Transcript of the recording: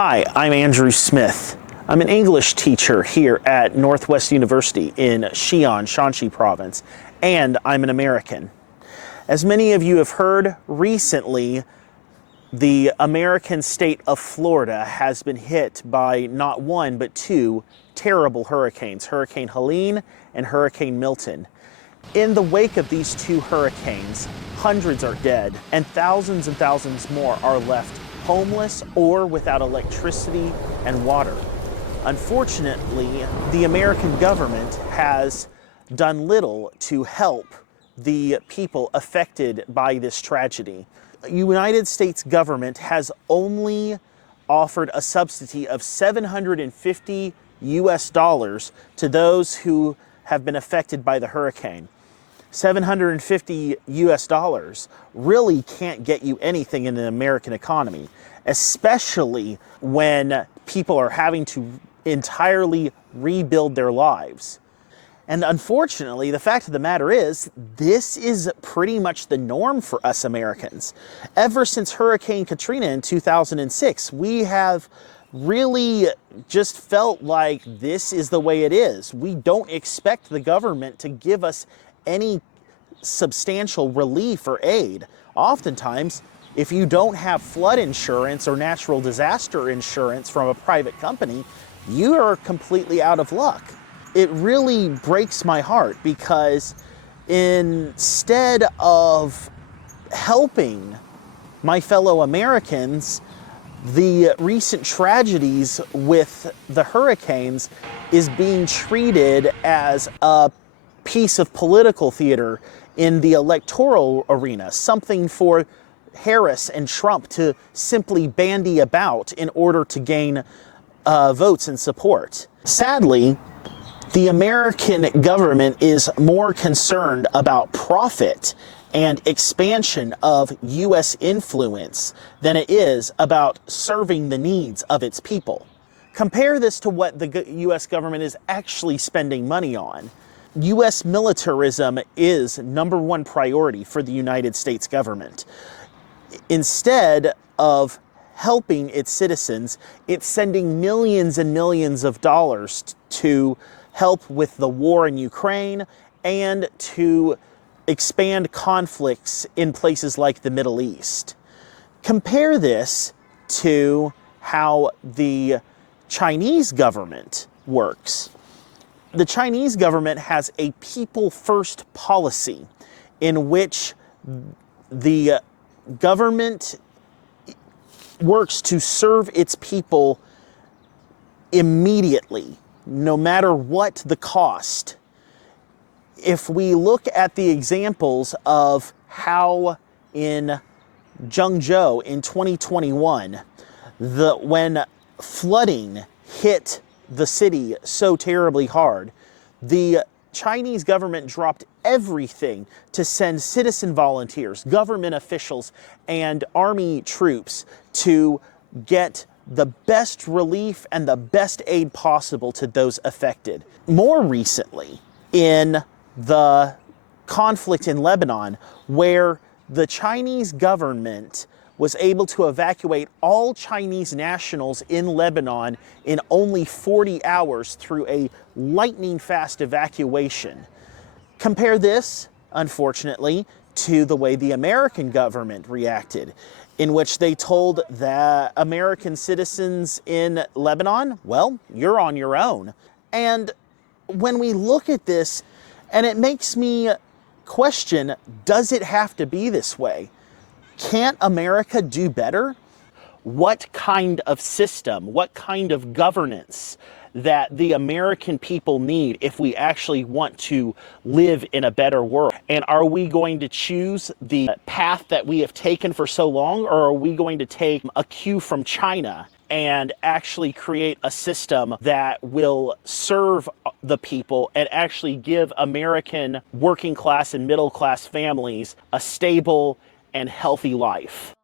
Hi, I'm Andrew Smith. I'm an English teacher here at Northwest University in Xi'an, Shanxi Province, and I'm an American. As many of you have heard, recently the American state of Florida has been hit by not one but two terrible hurricanes, Hurricane Helene and Hurricane Milton. In the wake of these two hurricanes, hundreds are dead and thousands more are left homeless or without electricity and water. Unfortunately, the American government has done little to help the people affected by this tragedy. The United States government has only offered a subsidy of $750 to those who have been affected by the hurricane. $750 really can't get you anything in an American economy, especially when people are having to entirely rebuild their lives. And unfortunately, the fact of the matter is, this is pretty much the norm for us Americans. Ever since Hurricane Katrina in 2006, we have really just felt like this is the way it is. We don't expect the government to give us any substantial relief or aid. Oftentimes, if you don't have flood insurance or natural disaster insurance from a private company, you are completely out of luck. It really breaks my heart because instead of helping my fellow Americans, the recent tragedies with the hurricanes is being treated as a piece of political theater in the electoral arena, something for Harris and Trump to simply bandy about in order to gain votes and support. Sadly, the American government is more concerned about profit and expansion of U.S. influence than it is about serving the needs of its people. Compare this to what the U.S. government is actually spending money on. U.S. militarism is #1 priority for the United States government. Instead of helping its citizens, it's sending millions and millions of dollars to help with the war in Ukraine and to expand conflicts in places like the Middle East. Compare this to how the Chinese government works. The Chinese government has a people-first policy in which the government works to serve its people immediately, no matter what the cost. If we look at the examples of how in Zhengzhou in 2021, when flooding hit the city so terribly hard, the Chinese government dropped everything to send citizen volunteers, government officials, and army troops to get the best relief and the best aid possible to those affected. More recently, in the conflict in Lebanon, where the Chinese government was able to evacuate all Chinese nationals in Lebanon in only 40 hours through a lightning-fast evacuation. Compare this, unfortunately, to the way the American government reacted, in which they told the American citizens in Lebanon, well, you're on your own. And when we look at this, and it makes me question, does it have to be this way? Can't America do better? What kind of system, what kind of governance that the American people need if we actually want to live in a better world? And are we going to choose the path that we have taken for so long, or are we going to take a cue from China and actually create a system that will serve the people and actually give American working class and middle class families a stable and healthy life?